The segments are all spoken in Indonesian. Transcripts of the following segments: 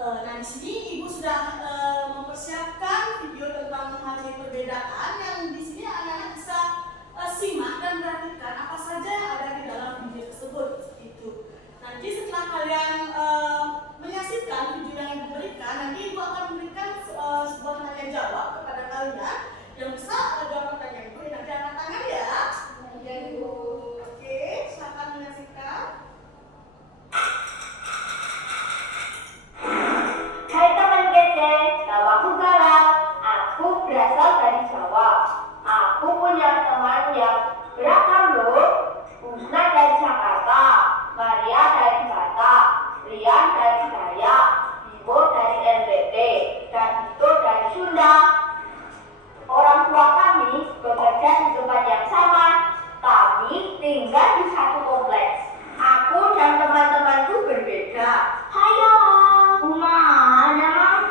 Nah, di sini Ibu sudah mempersiapkan video tentang menghadapi perbedaan yang di sini anak-anak bisa simak dan perhatikan apa saja yang ada di dalam video tersebut. Itu. Nanti setelah kalian menyaksikan video yang diberikan, nanti Ibu akan memberikan sebuah tanya jawab kepada kalian yang bisa jawab pertanyaan Ibu. Nanti angkat tangan ya. Ya Ibu. Oke, silakan menyaksikan. Hai teman kece, namaku Galang. Aku berasal dari Jawa. Aku punya teman yang beragam loh. Husna dari Jakarta, Maria dari Batak, Rian dari Dayak, Bimo dari NTT, dan Dito dari Sunda. Orang tua kami bekerja di tempat yang sama. Kami tinggal di satu kompleks. Aku dan teman-temanku berbeda. Hai Galang.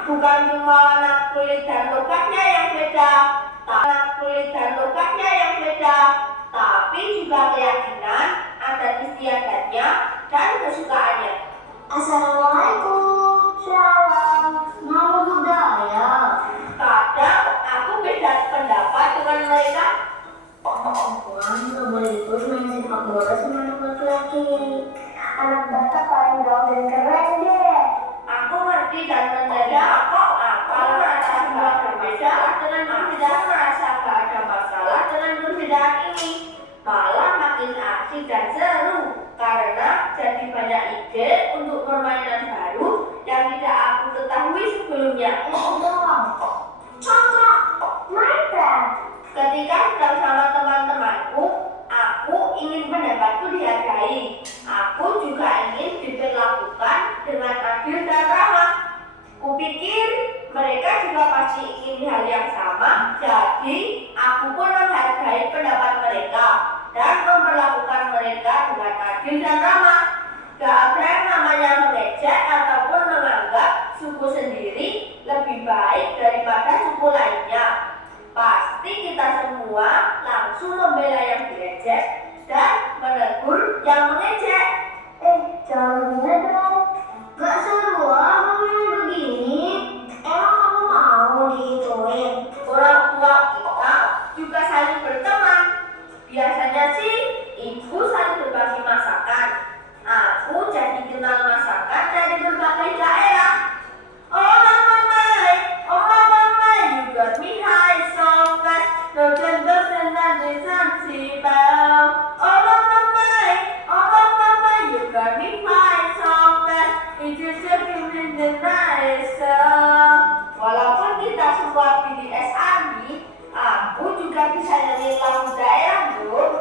Bukan cuma warna kulit dan logatnya yang beda, tapi juga keyakinan, adat istiadatnya, dan kesukaannya. Assalamualaikum. Shalom. Nama budaya. Kadang aku beda pendapat dengan mereka. Perempuan nggak boleh ikut main sepak bola sama anak laki-laki. Anak Batak paling gaul dan keren deh. Aku ngerti dan menerima kok. Kalau merasa nggak berbeda dengan perbedaan, merasa nggak ada masalah dengan perbedaan ini. Malah makin asik dan seru karena jadi banyak ide untuk permainan baru yang tidak aku ketahui sebelumnya. Contoh, Minecraft. Ketika sedang sama teman-temanku, aku ingin pendapatku dihargai. Aku juga ingin diperlakukan dengan adil dan ramah. Kupikir mereka juga pasti ingin hal yang sama, jadi aku pun menghargai pendapat mereka dan memperlakukan mereka dengan adil dan ramah. Gak ada yang namanya mengejek ataupun menganggap suku sendiri lebih baik daripada suku lainnya. Pasti kita semua langsung membela yang diejek dan menegur yang mengejek. Jangan bener dong. Gak seru kamu begini. Emang kamu mau digituin? Orang tua kita juga saling berteman. Biasanya sih ibu saling berbagi masakan. Aku jadi kenal masakan dari berbagai daerah. Oh mama, you got me high so fast. No can go and not be oh mama, you got me high so fast. It just took me the night song. Walaupun kita semua BTS ARMY, aku juga bisa nyanyi lagu daerah loh.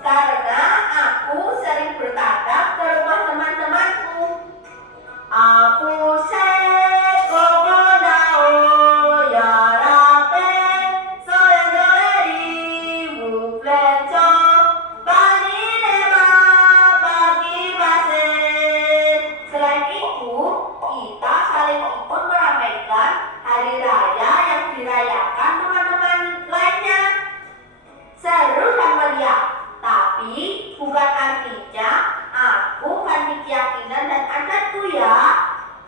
Karena aku sering bertatap ke rumah teman-temanku. Aku Selain itu, kita saling ikut meramaikan hari raya yang dirayakan teman-teman lainnya. Seru dan meriah, tapi bukan artinya aku ganti keyakinan dan adatku ya.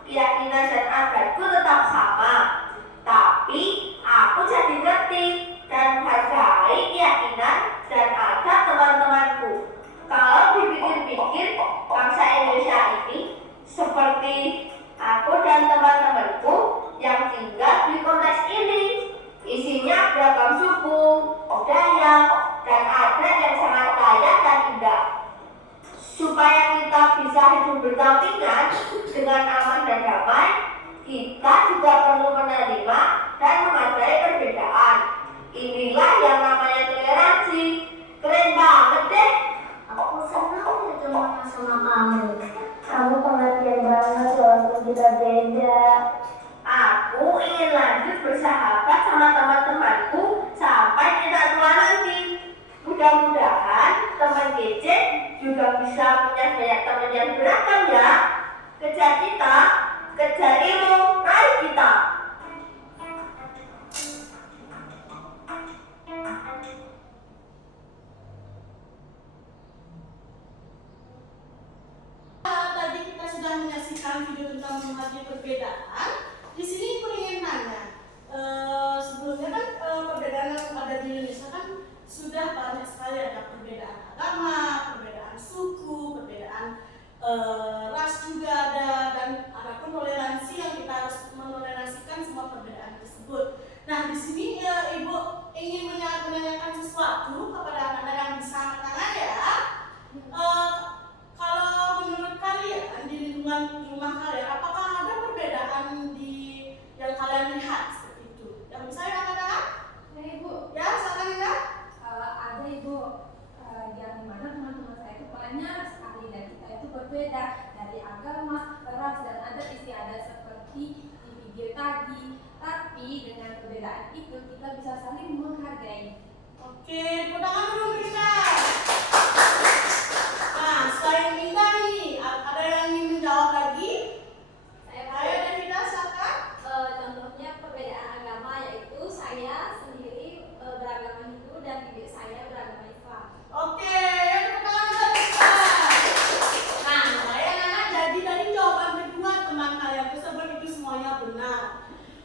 Keyakinan dan adatku tetap sama, tapi aku jadi ngerti dan menghargai keyakinan dan adat teman-temanku. Kalau dipikir-pikir, bangsa Indonesia ini seperti aku dan teman-temanku yang tinggal di kompleks ini. Isinya beragam suku, budaya, dan adat yang sangat kaya dan indah. Supaya kita bisa hidup berdampingan dengan aman dan damai, kita juga perlu menerima dan menghargai perbedaan. Inilah yang namanya toleransi. Keren banget deh. Aku senang berteman sama kamu. Kamu pengertian banget walaupun kita beda. Aku ingin lanjut bersahabat sama teman-temanku sampai kita tua nanti. Mudah-mudahan teman kece juga bisa punya banyak teman yang beragam ya. Kejar kita, kejar ilmu, raih kita. Tadi kita sudah menyaksikan video tentang menghargai perbedaan, di sini aku ingin nanya, sebelumnya kan perbedaan yang ada di Indonesia kan sudah banyak sekali, ada perbedaan agama, perbedaan suku, perbedaan ras juga ada, dan ada pun toleransi yang kita harus menoleransikan semua perbedaan tersebut. Nah, di sini Ibu ingin menanyakan sesuatu kepada anak-anak yang di sana tangan ya. Kalau menurut kalian di lingkungan rumah kalian, apakah ada perbedaan di yang kalian lihat seperti itu? Yang bisa ya anak-anak? Ya Ibu, Ya, silakan ya. ada Ibu, yang dimana teman-teman saya itu banyak sekali dan kita itu berbeda dari agama, ras dan adat istiadat seperti di video tadi. Tapi dengan perbedaan itu kita bisa saling menghargai. Oke, tepuk tangan dulu kita. Nah, selain Indah nih, ada yang ingin menjawab lagi? Ayo Devita, silakan. Contohnya perbedaan agama, yaitu saya sendiri beragama Hindu dan bibi saya beragama Islam. Oke, tepuk tangan dulu kita. Nah, baik anak-anak, jadi dari jawaban kedua teman kalian tersebut itu semuanya benar.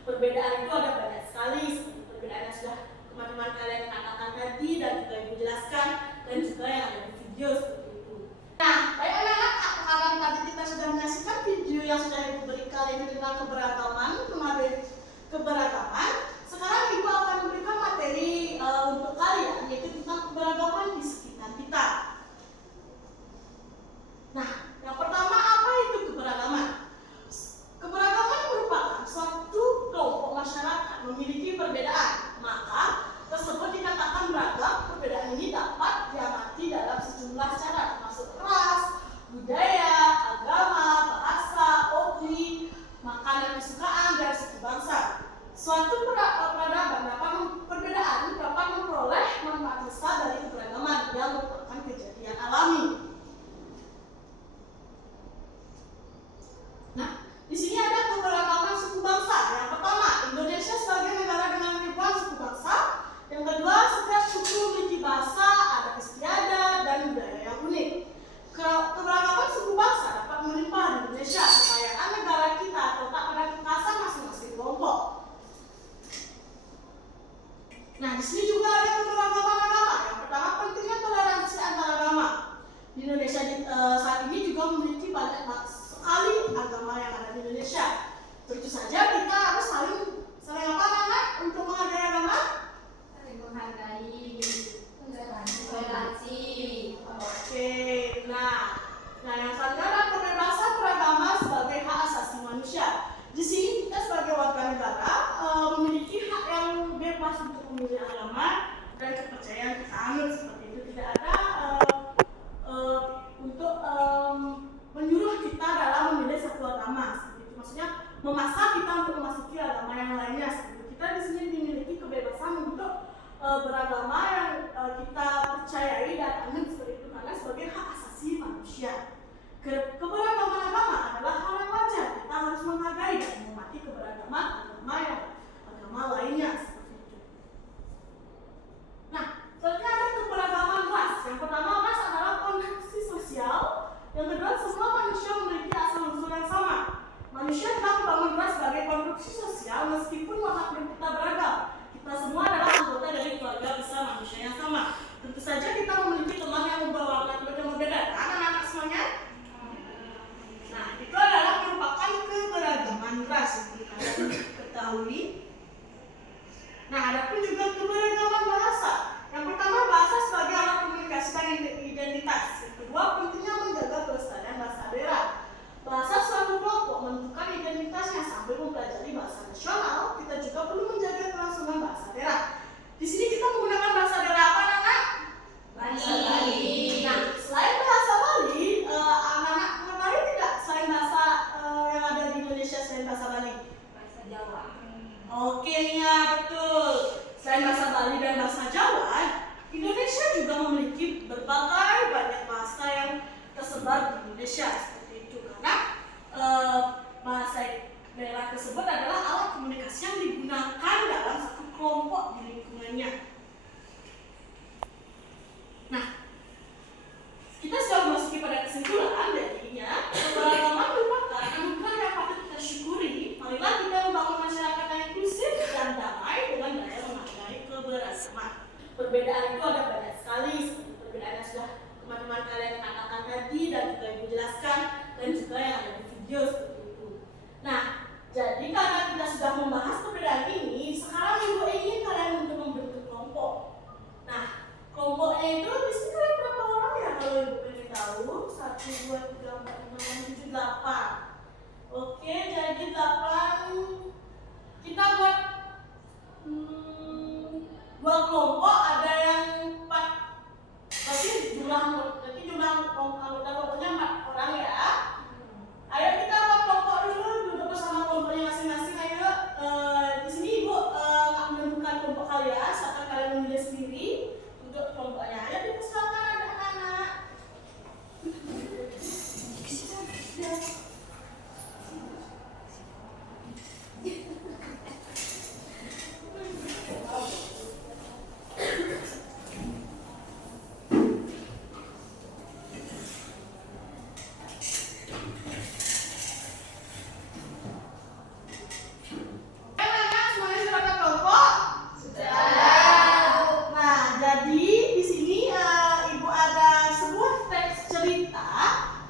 Perbedaan itu ada banyak sekali, seperti perbedaan yang sudah teman-teman kalian katakan tadi dan juga Ibu jelaskan, dan juga yang ada di video seperti itu. Nah, baik anak-anak, karena tadi kita sudah menyaksikan video yang sudah Ibu berikan ini tentang keberagaman, kemarin keberagaman. Sekarang Ibu akan memberikan materi untuk kalian, yaitu tentang keberagaman di sekitar kita. Nah, yang pertama, apa itu keberagaman? Keberagaman merupakan suatu kelompok masyarakat memiliki perbedaan, maka tersebut dikatakan beragam. Perbedaan ini dapat diamati dalam sejumlah cara, termasuk ras, budaya, agama, bahasa, hobi, makanan kesukaan, dan suku bangsa. Suatu peradaban perbedaan dapat memperoleh manfaat besar dari keberagaman yang merupakan kejadian alami. Nah, di sini ada keberagaman suku bangsa. Yang pertama, Indonesia sebagai negara dengan ribuan suku bangsa. Yang kedua, setiap suku memiliki bahasa, adat istiadat, dan budaya yang unik. Keberagaman suku bangsa dapat melimpah di Indonesia. Kekayaan negara kita terletak pada kekasan masing-masing kelompok. Nah, di sini juga ada keberagaman agama. Yang pertama, pentingnya toleransi antar agama. Di Indonesia saat ini juga memiliki banyak sekali agama yang ada di Indonesia. Tentu saja kita harus saling apa anak untuk menghargai agama? Saling menghargai, Toleransi. Oke, nah yang selanjutnya adalah kebebasan beragama sebagai hak asasi manusia. Di sini kita sebagai warga negara memiliki hak yang bebas untuk memilih agama dan kepercayaan kita anut, seperti itu. Tidak ada untuk menyuruh kita dalam memilih satu agama, seperti itu. Maksudnya memaksa kita untuk memasuki agama yang lainnya, seperti itu. Kita di sini memiliki kebebasan untuk beragama yang kita percayai dan anut, seperti itu, karena sebagai hak asasi manusia. Keberagaman agama adalah hal yang wajar. Kita harus menghargai dan menghormati keberagaman agama lainnya, seperti itu. Nah, selanjutnya ada keberagaman ras. Yang pertama, ras adalah konstruksi sosial. Yang kedua, semua manusia memiliki asal-usul yang sama. Manusia telah dibangun ras sebagai konstruksi sosial meskipun warna kulit kita beragam. Kita semua adalah anggota dari keluarga besar manusia yang sama. Tentu saja kita memiliki teman yang membawa warna kulit yang berbeda. Anak-anak semuanya? Nah, itu adalah merupakan keberagaman ras yang kalian ketahui. Nah, ada pun juga keberagaman bahasa. Yang pertama, bahasa sebagai alat komunikasi dan identitas. Yang kedua, pentingnya menjaga kelestarian bahasa daerah. Bahasa suatu kelompok menentukan identitasnya. Sambil mempelajari bahasa nasional, kita juga perlu menjaga Oke, jadi 8 kita buat dua kelompok, ada yang 4. Berarti jumlah anggota kelompoknya 4 orang ya. Ayo kita buat kelompok dulu, duduk bersama kelompoknya masing-masing. Ayo, di sini ibu akan menentukan kelompok kalian, silakan kalian memilih sendiri untuk kelompoknya. Ayo dipersilakan anak-anak.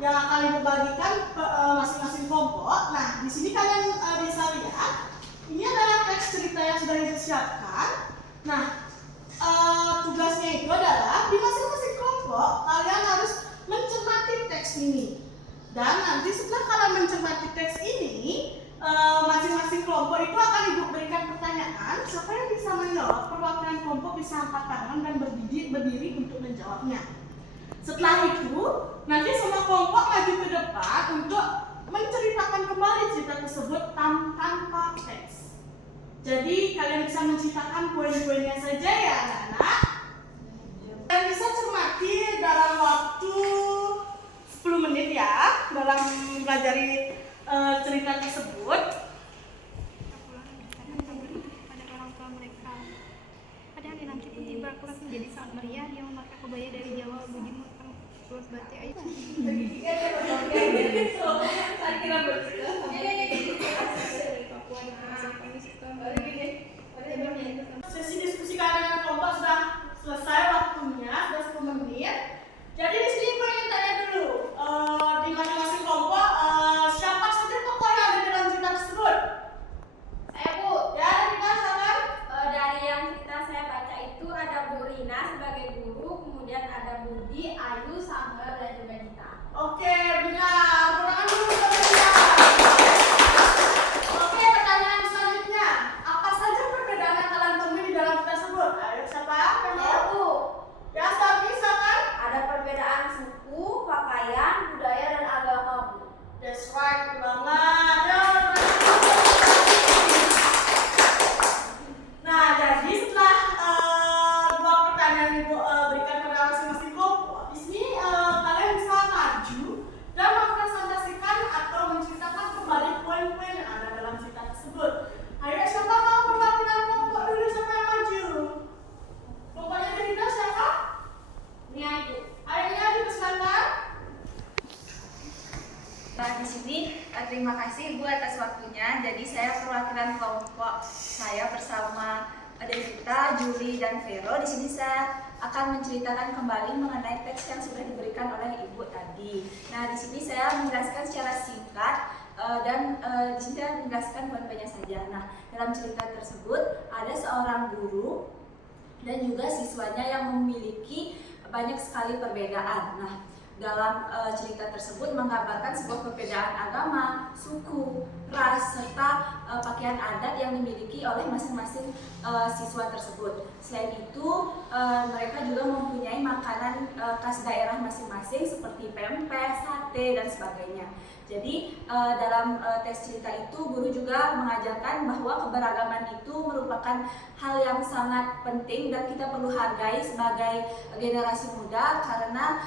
Yang akan ibu bagikan ke masing-masing kelompok. Nah, di sini kalian bisa lihat, ini adalah teks cerita yang sudah disiapkan. Nah, tugasnya itu adalah di masing-masing kelompok kalian harus mencermati teks ini. Dan nanti setelah kalian mencermati teks ini, masing-masing kelompok itu akan ibu berikan pertanyaan. Siapa yang bisa menjawab, perwakilan kelompok bisa angkat tangan dan berdiri untuk menjawabnya. Setelah itu, nanti semua kelompok maju ke depan untuk menceritakan kembali cerita tersebut tanpa teks. Jadi kalian bisa menceritakan poin-poinnya saja ya anak-anak. Kalian bisa cermati dalam waktu 10 menit ya dalam mempelajari cerita tersebut. Pada orang tua mereka. Pada hari nanti tiba kelas menjadi sangat meriah. Dia memakai kebaya dari Jawa, budi mutang, luas batik ayu. Sesi diskusi kalian dengan kelompok sudah selesai waktunya, sudah 10 menit. Jadi di sini aku ingin tanya dulu, di masing-masing kelompok siapa saja tokoh yang ada dalam cerita tersebut? Saya Bu, Ya, kita silakan. dari yang cerita saya baca itu ada Bu Rina sebagai guru, kemudian ada Budi, Ayu, Samuel, dan juga Dita. Oke, benar. Tangan dulu untuk Dita. Oke, pertanyaan selanjutnya. Apa saja perbedaan yang kalian temui di dalam cerita tersebut? Ayo, siapa? Saya Bu, Ya, Sabi, silakan. ada perbedaan suku, pakaian, budaya, dan agama Bu. That's right, banget. Ya, nah, jadi setelah dua pertanyaan ibu berikan kepada masing-masing kelompok, di sini kalian bisa maju dan mempresentasikan atau menceritakan kembali poin-poin yang ada dalam cerita tersebut. Ayo, siapa mau perwakilan kelompok dulu? Siapa yang maju? Kelompoknya Gerida siapa? Ini Ayu. Ayo, dipersilakan. Nah, di sini terima kasih Bu atas waktunya. Jadi saya perwakilan kelompok saya bersama Devita, Juli, dan Vero. Di sini saya akan menceritakan kembali mengenai teks yang sudah diberikan oleh Ibu tadi. Nah, di sini saya menjelaskan secara singkat dan di sini saya menjelaskan poin-poinnya saja. Nah, dalam cerita tersebut ada seorang guru dan juga siswanya yang memiliki banyak sekali perbedaan. Nah, dalam cerita tersebut menggambarkan sebuah perbedaan agama, suku, ras, serta pakaian adat yang dimiliki oleh masing-masing siswa tersebut. Selain itu, mereka juga mempunyai makanan khas daerah masing-masing seperti pempek, sate, dan sebagainya. Jadi dalam teks cerita itu guru juga mengajarkan bahwa keberagaman itu merupakan hal yang sangat penting dan kita perlu hargai sebagai generasi muda karena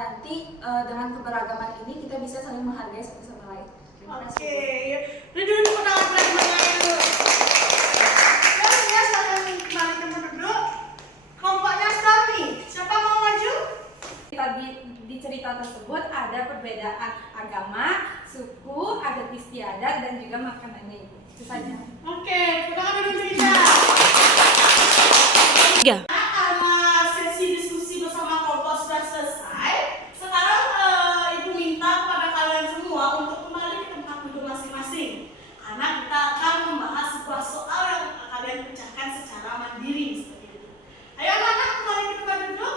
nanti dengan keberagaman ini kita bisa saling menghargai satu sama lain. Terima kasih. Oke, duduk pertama kali dulu. Ya, silakan kembali ke duduk. Kelompoknya Sami, siapa mau maju? Tadi di cerita tersebut ada perbedaan agama, suku, adat istiadat, dan juga makanannya Ibu. Itu saja. Oke, pertama dulu cerita. Karena sesi diskusi bersama kelompok sudah selesai, sekarang Ibu minta kepada kalian semua untuk kembali ke tempat duduk masing-masing. Karena kita akan membahas sebuah soal yang kalian pecahkan secara mandiri seperti itu. Ayo anak-anak kembali ke tempat duduk.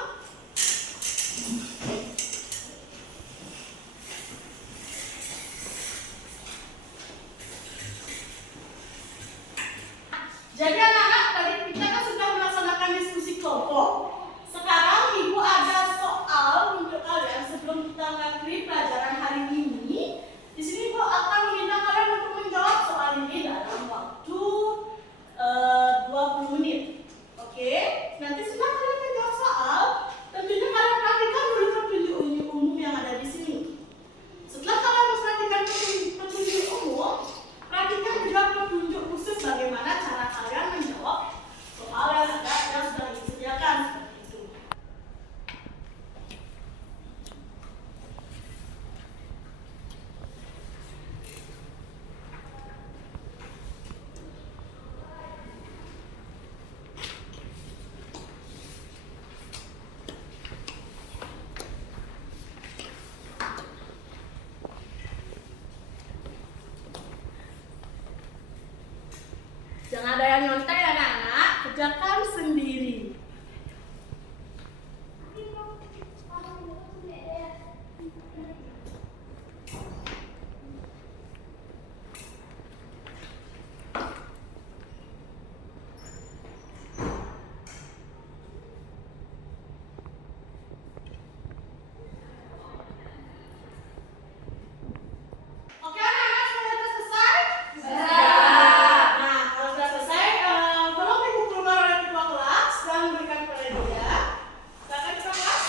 Jangan nyontek ya anak-anak, kerjakan sendiri. Oke anak-anak, semuanya sudah selesai? Nah, kalau sudah selesai, tolong dikumpulkan oleh ketua kelas dan berikan kepada dia. Silakan ketua kelas.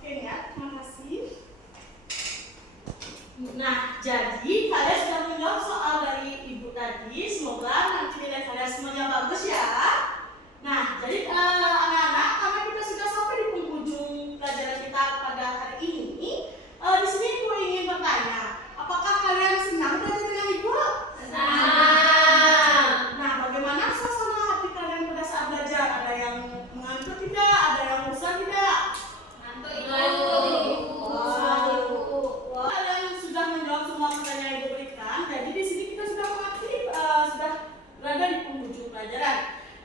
Oke ya, terima kasih. Nah, jadi kalian sudah menjawab soal dari ibu tadi. Semoga nanti nilai kalian semuanya bagus ya. Nah, jadi anak-anak, karena kita sudah sampai di penghujung pelajaran kita pada hari ini, di sini ibu ingin bertanya, apakah kalian senang belajar dengan ibu? Senang. Nah, bagaimana suasana hati kalian pada saat belajar? Ada yang mengantuk tidak? Ada yang bosan tidak? Wah, kalian sudah menjawab semua pertanyaan yang ibu berikan. Jadi di sini kita sudah mengakhiri, sudah berada di penghujung pelajaran.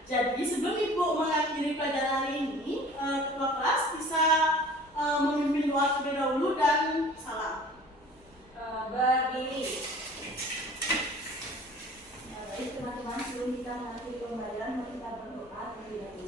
Jadi sebelum ibu mengakhiri pelajaran hari ini, ketua kelas bisa memimpin doa terlebih dahulu dan salam. Berdiri. Baik teman-teman, sebelum kita mengakhiri pembelajaran, mari kita berdoa terlebih dahulu.